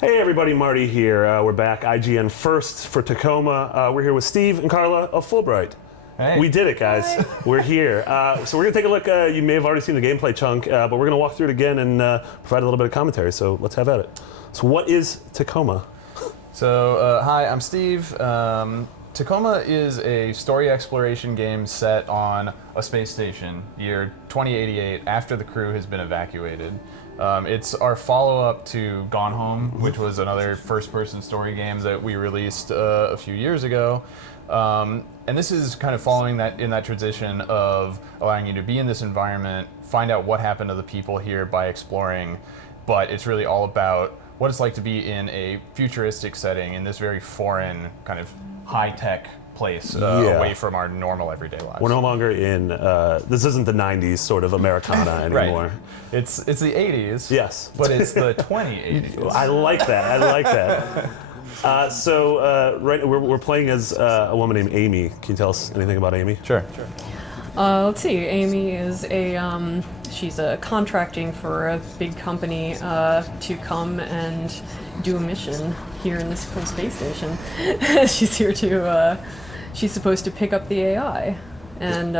Hey everybody, Marty here. We're back, IGN first for Tacoma. We're here with Steve and Carla of Fulbright. Hey. We did it, guys. Hi. We're here. So we're going to take a look. You may have already seen the gameplay chunk, but we're going to walk through it again and provide a little bit of commentary. So let's have at it. So what is Tacoma? So, hi, I'm Steve. Tacoma is a story exploration game set on a space station, year 2088, after the crew has been evacuated. It's our follow-up to Gone Home, which was another first-person story game that we released a few years ago. And this is kind of following that in that tradition of allowing you to be in this environment, find out what happened to the people here by exploring, but it's really all about what it's like to be in a futuristic setting in this very foreign, kind of high-tech place away from our normal everyday lives. We're no longer in, this isn't the 90s sort of Americana anymore. Right. It's the 80s. Yes. But it's the 2080s. I like that. I like that. Right, we're playing as a woman named Amy. Can you tell us anything about Amy? Sure. Let's see. Amy is she's contracting for a big company to come and do a mission here in this cool space station. She's here to. She's supposed to pick up the AI, and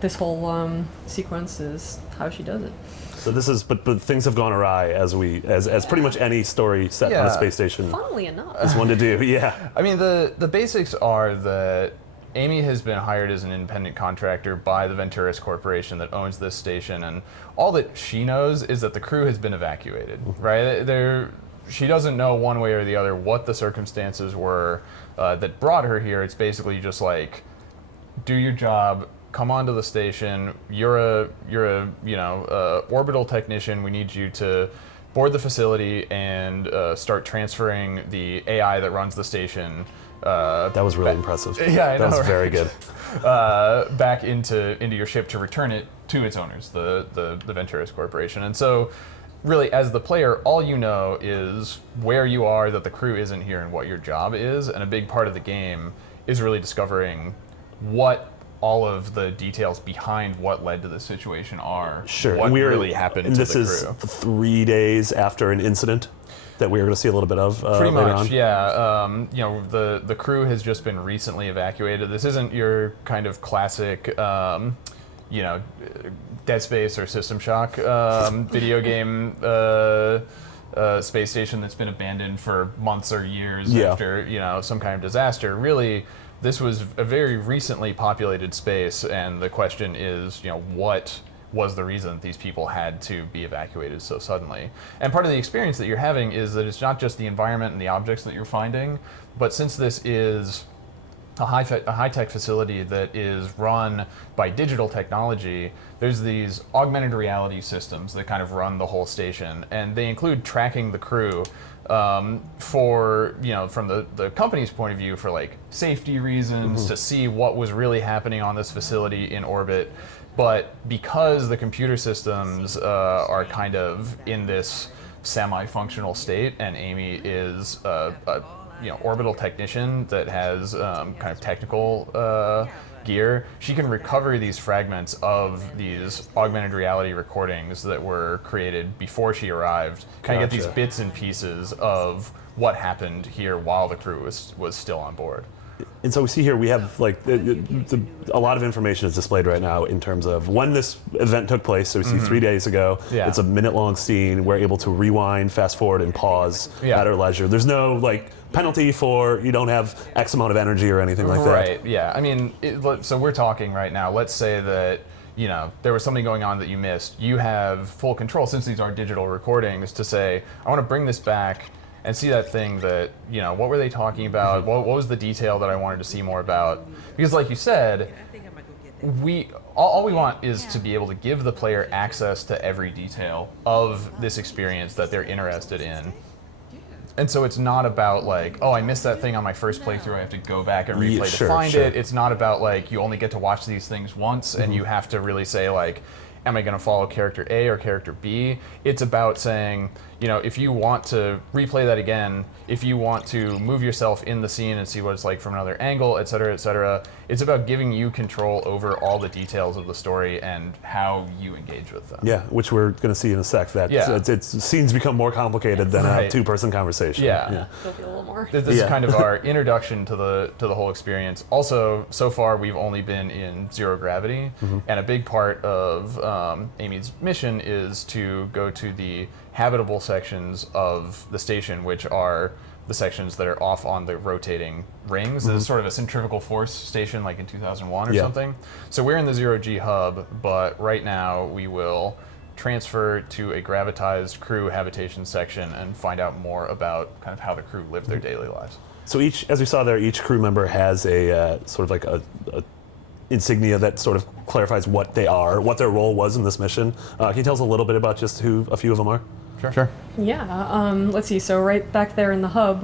this whole sequence is how she does it. So this is, but things have gone awry as pretty much any story set on a space station. Funnily enough, is one to do. Yeah. I mean, the basics are that Amy has been hired as an independent contractor by the Venturis Corporation that owns this station, and all that she knows is that the crew has been evacuated. Right? She doesn't know one way or the other what the circumstances were that brought her here. It's basically just like, do your job, come onto the station. You're a orbital technician. We need you to board the facility and start transferring the AI that runs the station. That was really impressive. Yeah, I know, that was right? very good. Back into your ship to return it to its owners, the Venturis Corporation. And so, really, as the player, all you know is where you are, that the crew isn't here, and what your job is. And a big part of the game is really discovering what all of the details behind what led to this situation are. Sure. What and really happened to the crew. This is 3 days after an incident that we are going to see a little bit of Pretty later much, on. yeah. The crew has just been recently evacuated. This isn't your kind of classic, Dead Space or System Shock video game space station that's been abandoned for months or years after some kind of disaster. Really, this was a very recently populated space, and the question is, what was the reason that these people had to be evacuated so suddenly? And part of the experience that you're having is that it's not just the environment and the objects that you're finding, but since this is a high-tech facility that is run by digital technology, there's these augmented reality systems that kind of run the whole station, and they include tracking the crew for, from the company's point of view, for like safety reasons, to see what was really happening on this facility in orbit. But because the computer systems are kind of in this semi-functional state, and Amy is a orbital technician that has kind of technical gear, she can recover these fragments of these augmented reality recordings that were created before she arrived. Kind of get these bits and pieces of what happened here while the crew was still on board. And so we see here we have a lot of information is displayed right now in terms of when this event took place. So we see 3 days ago. Yeah. It's a minute-long scene. We're able to rewind, fast forward, and pause at our leisure. There's no penalty for you don't have X amount of energy or anything like that. Right. Yeah. I mean, so we're talking right now. Let's say that there was something going on that you missed. You have full control, since these are digital recordings, to say, I want to bring this back and see that thing that, what were they talking about? What was the detail that I wanted to see more about? Because like you said, all we want is to be able to give the player access to every detail of this experience that they're interested in. And so it's not about I missed that thing on my first playthrough, I have to go back and replay to find it. It's not about you only get to watch these things once and you have to really say am I going to follow character A or character B? It's about saying, if you want to replay that again, if you want to move yourself in the scene and see what it's like from another angle, et cetera, it's about giving you control over all the details of the story and how you engage with them. Yeah, which we're going to see in a sec. That scenes become more complicated than a two-person conversation. Yeah. There'll be a little more. This is kind of our introduction to the whole experience. Also, so far we've only been in zero gravity, and a big part of Amy's mission is to go to the habitable sections of the station, which are the sections that are off on the rotating rings. This is sort of a centrifugal force station like in 2001 or something. So we're in the zero-G hub, but right now we will transfer to a gravitized crew habitation section and find out more about kind of how the crew live their daily lives. So as we saw there, each crew member has a sort of like a insignia that sort of clarifies what they are, what their role was in this mission. Can you tell us a little bit about just who a few of them are? Sure. Yeah, let's see. So right back there in the hub,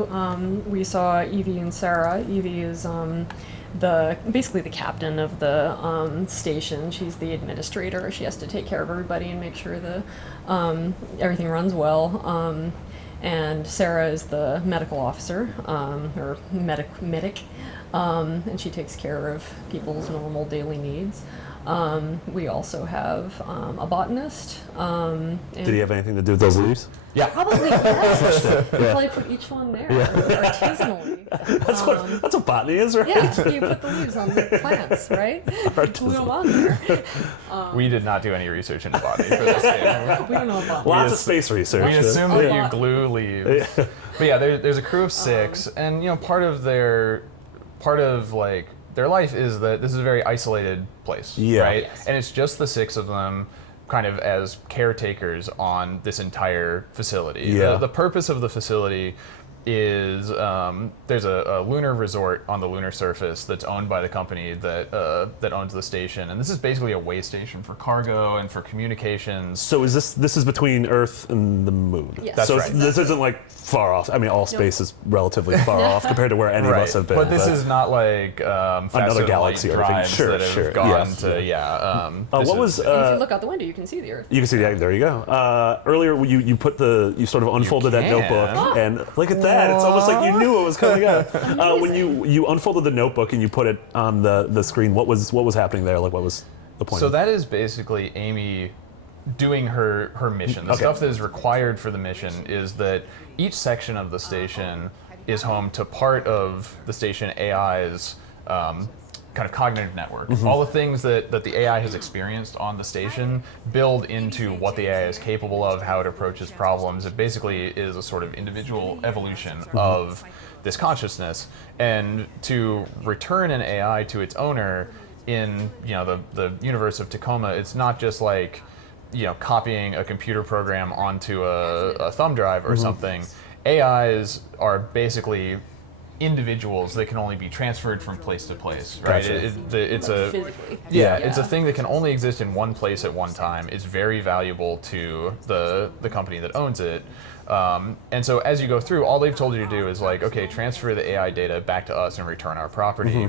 we saw Evie and Sarah. Evie is basically the captain of the station. She's the administrator. She has to take care of everybody and make sure everything runs well. And Sarah is the medical officer, or medic, and she takes care of people's normal daily needs. We also have a botanist. Did he have anything to do with those leaves? Yeah. Probably yes. Probably put each one there artisanally. That's what botany is, right? Yeah, you put the leaves on the plants, right? Glue them on there. We did not do any research into botany for this game. We don't know about Lots of space research. We assume that you glue leaves. But yeah, there's a crew of 6, and part of their life is that this is a very isolated place, right? Yes. And it's just the 6 of them kind of as caretakers on this entire facility. Yeah. The purpose of the facility is there's a lunar resort on the lunar surface that's owned by the company that owns the station, and this is basically a way station for cargo and for communications. So this is between Earth and the Moon? Yes. That's so right. This isn't like far off. I mean, all space is relatively far off compared to where any of us have been. But this is not like another galaxy or anything. drives that have gone to what was? if you look out the window, you can see the Earth. You can see that. There you go. Earlier, you sort of unfolded that can. notebook, and look at that. It's almost like you knew what was coming up. When you unfolded the notebook and you put it on the screen, what was happening there? Like, what was the point? So that is basically Amy doing her mission. The stuff that is required for the mission is that each section of the station is home to part of the station AI's kind of cognitive network. All the things that the AI has experienced on the station build into what the AI is capable of, how it approaches problems. It basically is a sort of individual evolution of this consciousness. And to return an AI to its owner in the universe of Tacoma, it's not just like copying a computer program onto a thumb drive or something. AIs are basically individuals that can only be transferred from place to place, right? Gotcha. It's a thing that can only exist in one place at one time. It's very valuable to the company that owns it. And so as you go through, all they've told you to do is like, okay, transfer the AI data back to us and return our property.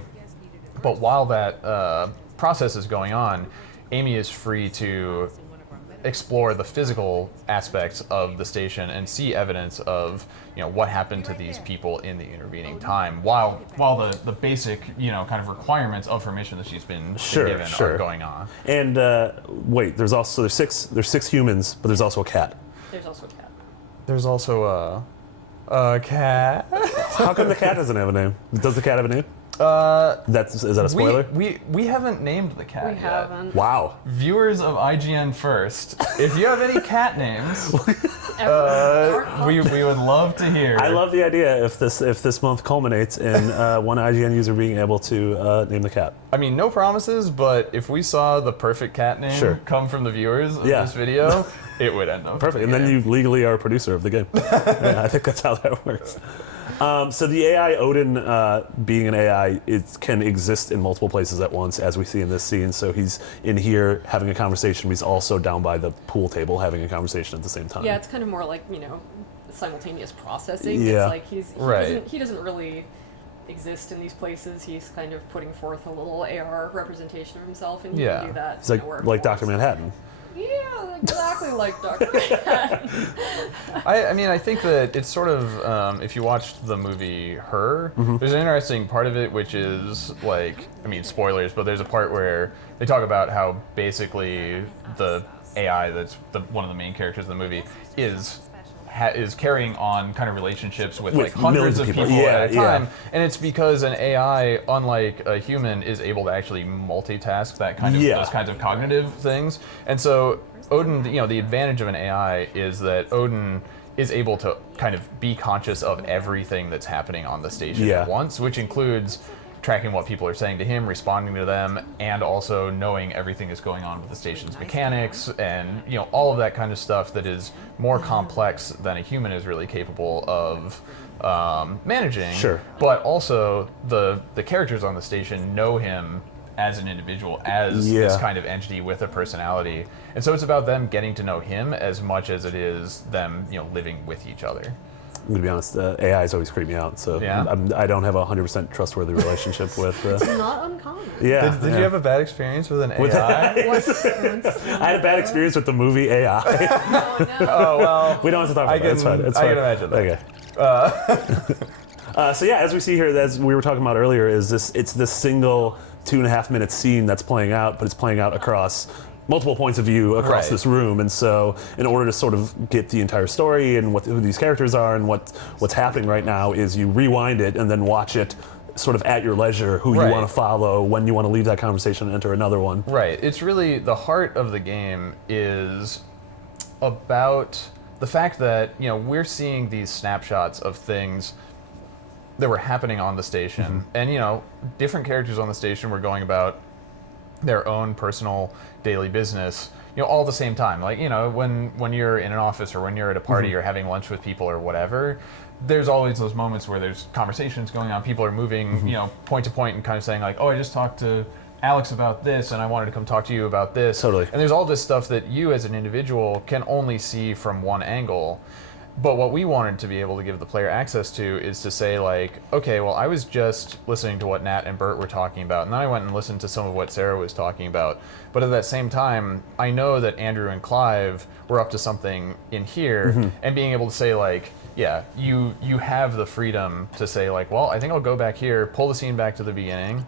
But while that process is going on, Amy is free to explore the physical aspects of the station and see evidence of what happened to these people in the intervening time, while the basic kind of requirements of her mission that she's been given are going on. And wait, there's 6 humans, but there's also a cat. There's also a cat. There's also a cat. How come the cat doesn't have a name? Does the cat have a name? Is that a spoiler? We haven't named the cat We yet. haven't. Wow. Viewers of IGN first, if you have any cat names, we would love to hear. I love the idea if this month culminates in one IGN user being able to name the cat. I mean, no promises, but if we saw the perfect cat name come from the viewers of this video, it would end up perfect. And then you legally are a producer of the game. Yeah, I think that's how that works. So the AI Odin, being an AI, it can exist in multiple places at once, as we see in this scene. So he's in here having a conversation, but he's also down by the pool table having a conversation at the same time. Yeah, it's kind of more like simultaneous processing. Yeah. It's like he doesn't really exist in these places. He's kind of putting forth a little AR representation of himself, and he can do that. It's like Dr. Manhattan. Yeah, exactly like Dr. Manhattan. I mean, I think that it's sort of, if you watched the movie Her, there's an interesting part of it, which is like, I mean, spoilers, but there's a part where they talk about how basically the AI that's one of the main characters of the movie is carrying on kind of relationships with like hundreds of people at a time, and it's because an AI, unlike a human, is able to actually multitask that kind of those kinds of cognitive things. And so Odin, the advantage of an AI is that Odin is able to kind of be conscious of everything that's happening on the station at once, which includes tracking what people are saying to him, responding to them, and also knowing everything that's going on with the station's mechanics and all of that kind of stuff that is more complex than a human is really capable of managing. Sure. But also the characters on the station know him as an individual, as this kind of entity with a personality, and so it's about them getting to know him as much as it is them living with each other. I'm gonna be honest, AI's always creep me out, so I don't have a 100% trustworthy relationship with. It's not uncommon. Yeah. Did you have a bad experience with an AI? I had a bad experience with the movie AI. Oh, no. Oh well. We don't have to talk about that. It's fine. It's I fine. can imagine that. Okay. So yeah, as we see here, as we were talking about earlier, it's this single 2.5 minute scene that's playing out, but it's playing out across multiple points of view across this room, and so in order to sort of get the entire story and who these characters are and what's happening right now, is you rewind it and then watch it sort of at your leisure, who you want to follow, when you want to leave that conversation and enter another one. Right. It's really the heart of the game is about the fact that we're seeing these snapshots of things that were happening on the station, and different characters on the station were going about their own personal daily business, all at the same time. Like, when you're in an office or when you're at a party or having lunch with people or whatever, there's always those moments where there's conversations going on. People are moving, point to point and kind of saying like, oh, I just talked to Alex about this and I wanted to come talk to you about this. Totally. And there's all this stuff that you as an individual can only see from one angle. But what we wanted to be able to give the player access to is to say like, okay, well, I was just listening to what Nat and Bert were talking about, and then I went and listened to some of what Sarah was talking about. But at that same time, I know that Andrew and Clive were up to something in here, and being able to say like, yeah, you have the freedom to say like, well, I think I'll go back here, pull the scene back to the beginning,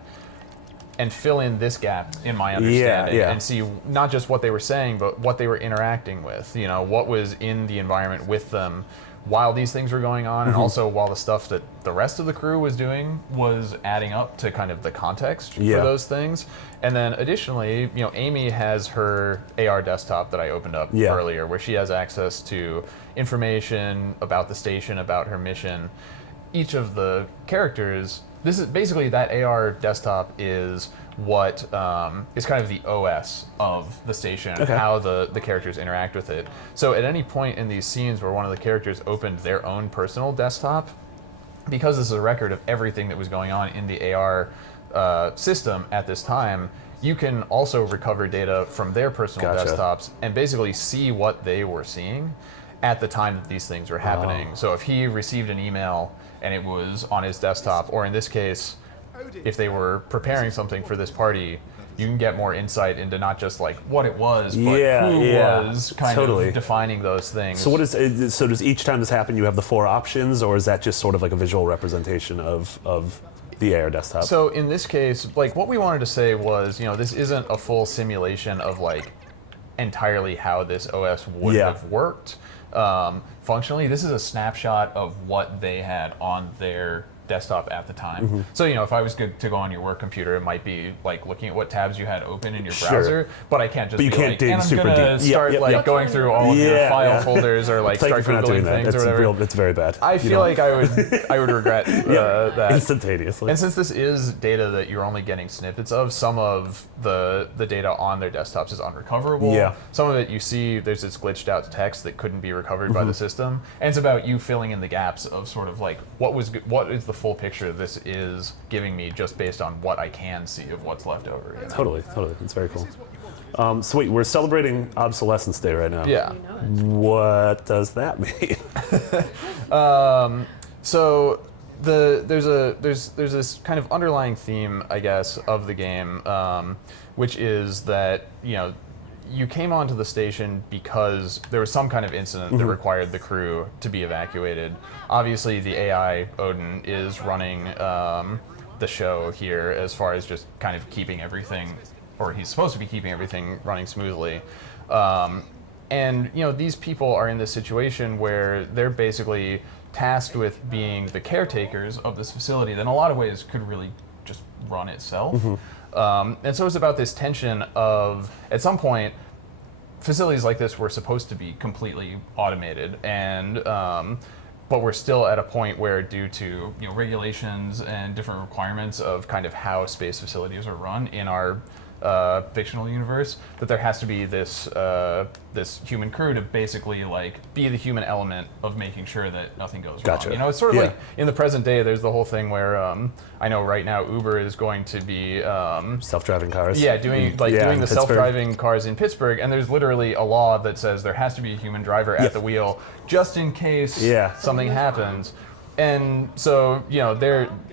and fill in this gap in my understanding and see not just what they were saying, but what they were interacting with, what was in the environment with them while these things were going on, and also while the stuff that the rest of the crew was doing was adding up to kind of the context for those things. And then additionally, Amy has her AR desktop that I opened up earlier, where she has access to information about the station, about her mission. Each of the characters, this is basically that AR desktop is what is kind of the OS of the station and how the characters interact with it. So at any point in these scenes where one of the characters opened their own personal desktop, because this is a record of everything that was going on in the AR system at this time, you can also recover data from their personal desktops and basically see what they were seeing at the time that these things were happening. So if he received an email and it was on his desktop, or in this case, if they were preparing something for this party, you can get more insight into not just like what it was, but who was kind of defining those things. So does each time this happen, you have the 4 options, or is that just sort of like a visual representation of the AR desktop? So in this case, like what we wanted to say was, this isn't a full simulation of like entirely how this OS would have worked. Functionally, this is a snapshot of what they had on their desktop at the time. So, if I was to go on your work computer, it might be like looking at what tabs you had open in your browser, but I can't just dig I'm gonna start going through all of your file folders or like start Googling things or whatever. It's very bad. I feel like I would regret that instantaneously. And since this is data that you're only getting snippets of, some of the data on their desktops is unrecoverable. Some of it you see there's this glitched out text that couldn't be recovered by the system, and it's about you filling in the gaps of sort of like what is the full picture this is giving me just based on what I can see of what's left over. Totally. It's very cool. So wait, we're celebrating Obsolescence Day right now. Yeah. What does that mean? So there's this kind of underlying theme, I guess, of the game, which is that you came onto the station because there was some kind of incident that required the crew to be evacuated. Obviously, the AI Odin is running the show here as far as just kind of keeping everything, or he's supposed to be keeping everything running smoothly. And these people are in this situation where they're basically tasked with being the caretakers of this facility that in a lot of ways could really just run itself. And so it's about this tension of, at some point, facilities like this were supposed to be completely automated, and but we're still at a point where, due to regulations and different requirements of kind of how space facilities are run in our fictional universe, that there has to be this this human crew to basically be the human element of making sure that nothing goes wrong. It's sort of like in the present day, there's the whole thing where I know right now Uber is going to be self-driving cars. Yeah, doing the self-driving cars in Pittsburgh, and there's literally a law that says there has to be a human driver at the wheel just in case something happens. And so,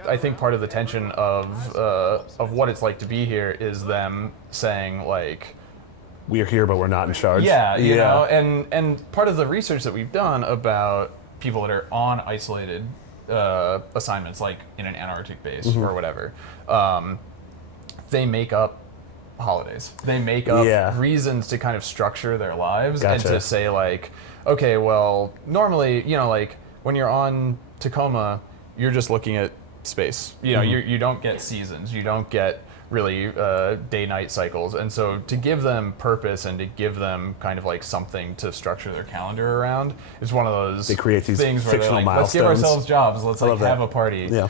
I think part of the tension of what it's like to be here is them saying, we're here, but we're not in charge. You know, and part of the research that we've done about people that are on isolated assignments, like in an Antarctic base or whatever, they make up holidays. They make up reasons to kind of structure their lives and to say, okay, well, normally, when you're on Tacoma, you're just looking at space. You don't get seasons. You don't get really day-night cycles. And so to give them purpose and to give them kind of something to structure their calendar around is one of those they create these things where fictional they're let's give milestones. ourselves jobs. Let's have a party. Yeah.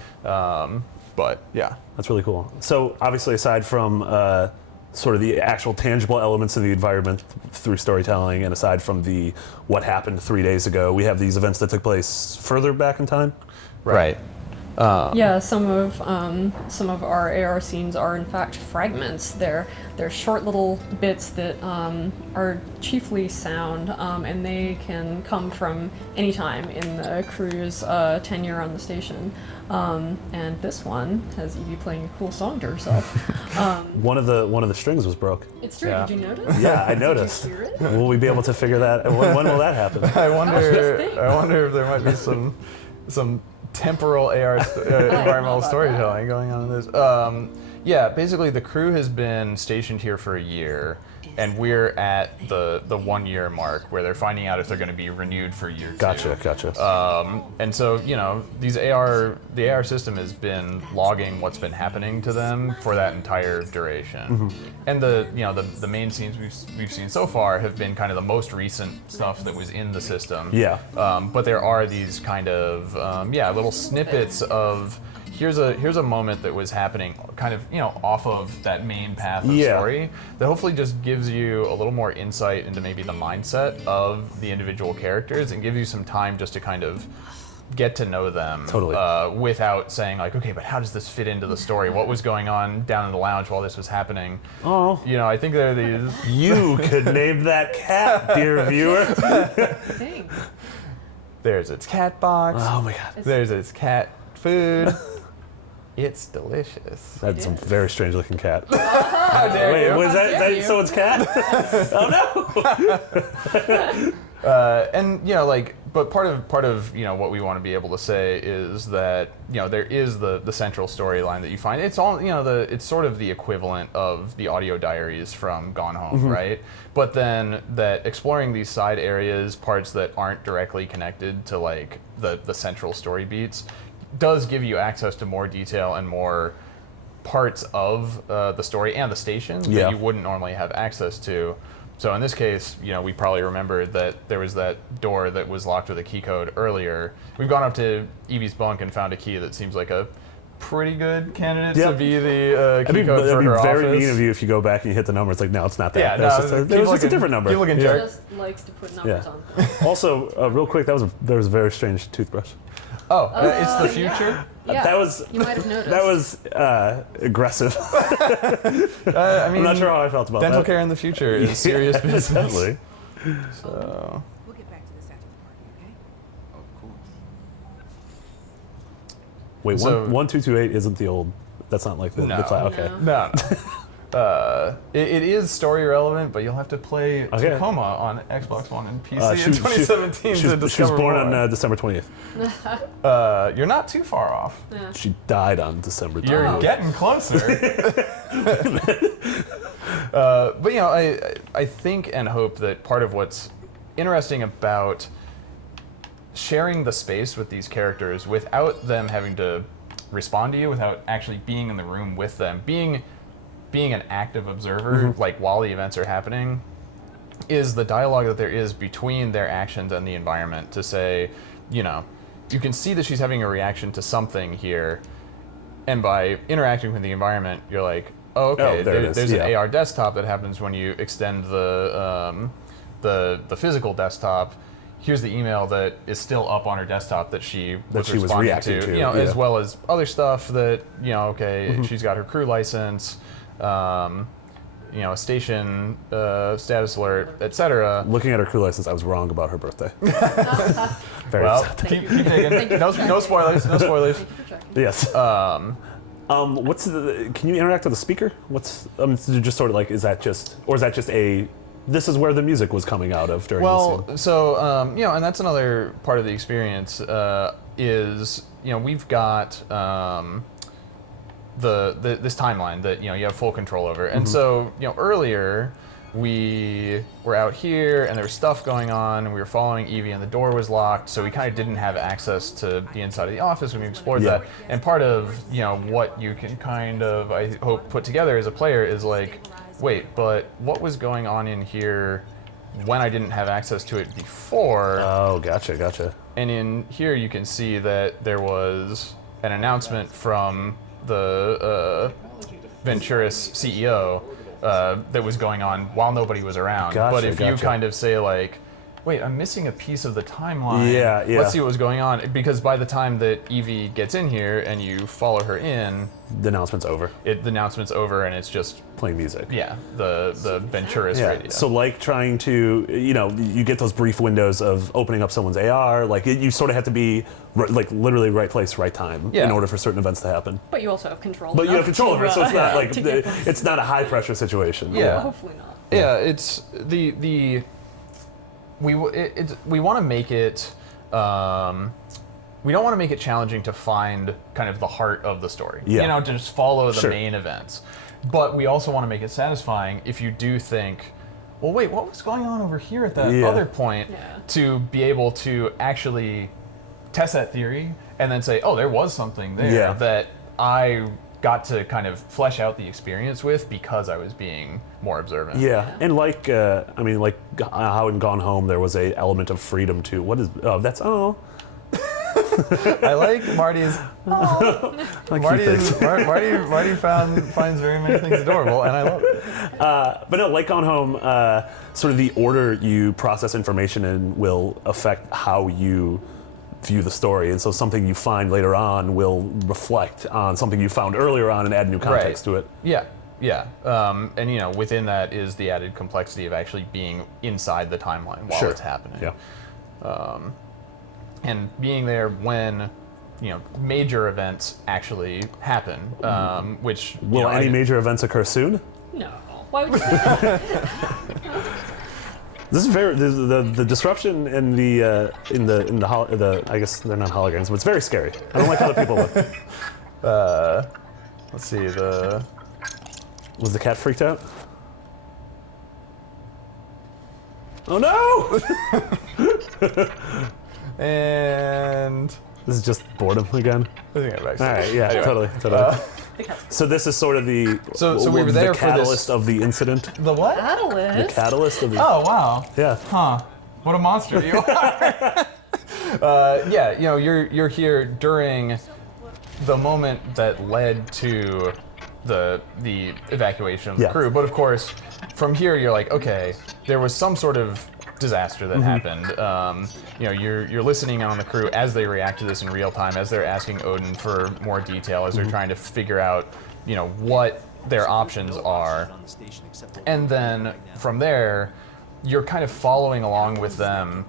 But yeah. That's really cool. So obviously, aside from sort of the actual tangible elements of the environment through storytelling, and aside from the what happened 3 days ago, we have these events that took place further back in time. Right. Some of our AR scenes are in fact fragments. They're short little bits that are chiefly sound, and they can come from any time in the crew's tenure on the station. And this one has Evie playing a cool song to herself. One of the strings was broke. It's true. Did you notice? Yeah, I noticed. Did you hear it? Will we be able to figure that? When will that happen? I wonder if there might be some temporal environmental storytelling going on in this. Basically the crew has been stationed here for a year, and we're at the 1 year mark where they're finding out if they're going to be renewed for year 2. Gotcha. And so the AR system has been logging what's been happening to them for that entire duration. And the main scenes we've seen so far have been kind of the most recent stuff that was in the system. But there are these kind of little snippets of here's a moment that was happening kind of off of that main path of story that hopefully just gives you a little more insight into maybe the mindset of the individual characters and gives you some time just to kind of get to know them without saying okay, but how does this fit into the story? What was going on down in the lounge while this was happening? I think there are these. You could name that cat, dear viewer. There's its cat box. Oh my god. There's its cat food. It's delicious. That's a very strange looking cat. Wait, was that someone's cat? Oh no! And but part of what we want to be able to say is that there is the central storyline that you find. It's all it's sort of the equivalent of the audio diaries from Gone Home, right? But then that exploring these side areas, parts that aren't directly connected to the central story beats, does give you access to more detail and more parts of the story and the station that you wouldn't normally have access to. So in this case, we probably remember that there was that door that was locked with a key code earlier. We've gone up to Evie's bunk and found a key that seems like a pretty good candidate to be the key code for her office. It'd be very mean of you if you go back and you hit the number. It's no, it's not that. Yeah, it was just a different number. He just likes to put numbers on things. Also, real quick, there was a very strange toothbrush. It's the future? Yeah. That was. You might have noticed. That was aggressive. I'm not sure how I felt about dental that. care in the future is serious business. Definitely. So. We'll get back to this after the party, okay? Of course. Wait, 1228 isn't the old. That's not like the cloud. Okay. No. It is story relevant, but you'll have to play Tacoma on Xbox One and PC in 2017 to discover She was born more. on December 20th. You're not too far off. Yeah. She died on December 20th. You're getting closer. But you know, I think and hope that part of what's interesting about sharing the space with these characters without them having to respond to you, without actually being in the room with them, being an active observer, like while the events are happening, is the dialogue that there is between their actions and the environment to say, you know, you can see that she's having a reaction to something here, and by interacting with the environment, you're like, oh, okay, there's an AR desktop that happens when you extend the physical desktop. Here's the email that is still up on her desktop that she was reacting to, you know, as well as other stuff that, you know, okay, she's got her crew license, you know, a station status alert, etc. Looking at her crew license, I was wrong about her birthday. Very well, upset. keep digging. No spoilers. No spoilers. Thank you for checking. Yes. What's can you interact with the speaker? What's just sort of like, is that just a, this is where the music was coming out of during the scene? Well, so you know, and that's another part of the experience is, you know, we've got this timeline that, you know, you have full control over, and so, you know, earlier we were out here and there was stuff going on and we were following Evie and the door was locked, so we kind of didn't have access to the inside of the office when we explored that. And part of, you know, what you can kind of, I hope, put together as a player is like, wait, but what was going on in here when I didn't have access to it before? Oh, gotcha. And in here you can see that there was an announcement from the Venturis CEO that was going on while nobody was around. But if you kind of say like, wait, I'm missing a piece of the timeline. Yeah. Let's see what was going on. Because by the time that Evie gets in here and you follow her in, The announcement's over. the announcement's over and it's just, Playing music. yeah, the Venturis radio. So like trying to, you know, you get those brief windows of opening up someone's AR, like you sort of have to be like literally right place, right time in order for certain events to happen. But you also have control. But you have control over it, so it's not like, to get those. it's not a high pressure situation. Yeah. Hopefully not. Yeah, it's we want to make it. We don't want to make it challenging to find kind of the heart of the story. Yeah. You know, to just follow the Sure. main events. But we also want to make it satisfying if you do think, well, wait, what was going on over here at that other point? Yeah. To be able to actually test that theory and then say, oh, there was something there that I got to kind of flesh out the experience with because I was being more observant. Yeah, and like, I mean, like how in Gone Home there was a element of freedom to, I like Marty's. Marty finds very many things adorable, and I love it. But no, like Gone Home, sort of the order you process information in will affect how you view the story, and so something you find later on will reflect on something you found earlier on and add new context to it. Yeah. And you know, within that is the added complexity of actually being inside the timeline while it's happening. Yeah. And being there when, you know, major events actually happen, which Will any major events occur soon? No. Why would you say that? This is the disruption in the I guess they're not holograms, but it's very scary. I don't like how the people look. Let's see, Was the cat freaked out? Oh no! and This is just boredom again. I think I'm back. All right, yeah, Anyway. totally. So this is sort of the So we were there the for this- catalyst of the incident. The what? The Catalyst? catalyst of the Oh wow. yeah. Huh. What a monster you are. Yeah, you know, you're here during the moment that led to the evacuation of the crew. But of course, from here you're like, okay, there was some sort of disaster that happened. You know, you're listening on the crew as they react to this in real time, as they're asking Odin for more detail, as they're trying to figure out, you know, what their options are. And then from there, you're kind of following along with them,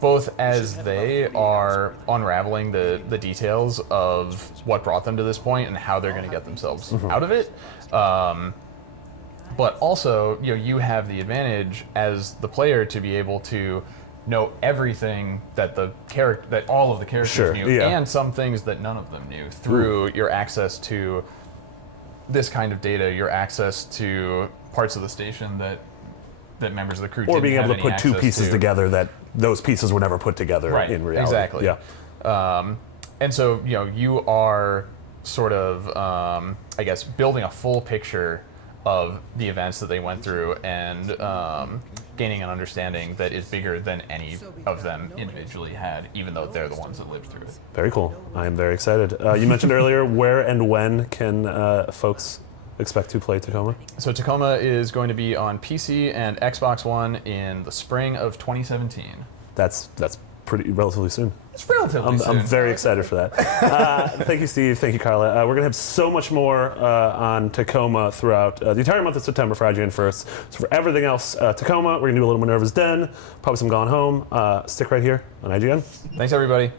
both as they are unraveling the details of what brought them to this point and how they're going to get themselves out of it. but also, you have the advantage as the player to be able to know everything that all of the characters knew, and some things that none of them knew through your access to this kind of data, your access to parts of the station that members of the crew didn't or being able have to put two pieces together that those pieces were never put together in reality. Exactly. Yeah. And so, you are sort of, I guess, building a full picture of the events that they went through and gaining an understanding that is bigger than any of them individually had, even though they're the ones that lived through it. Very cool. I am very excited. You mentioned earlier, where and when can folks expect to play Tacoma? So Tacoma is going to be on PC and Xbox One in the spring of 2017. That's pretty relatively soon. It's relatively soon. I'm very excited for that. Thank you, Steve. Thank you, Carla. We're going to have so much more on Tacoma throughout the entire month of September for IGN First. So for everything else, Tacoma, we're going to do a little Minerva's Den, probably some Gone Home. Stick right here on IGN. Thanks, everybody.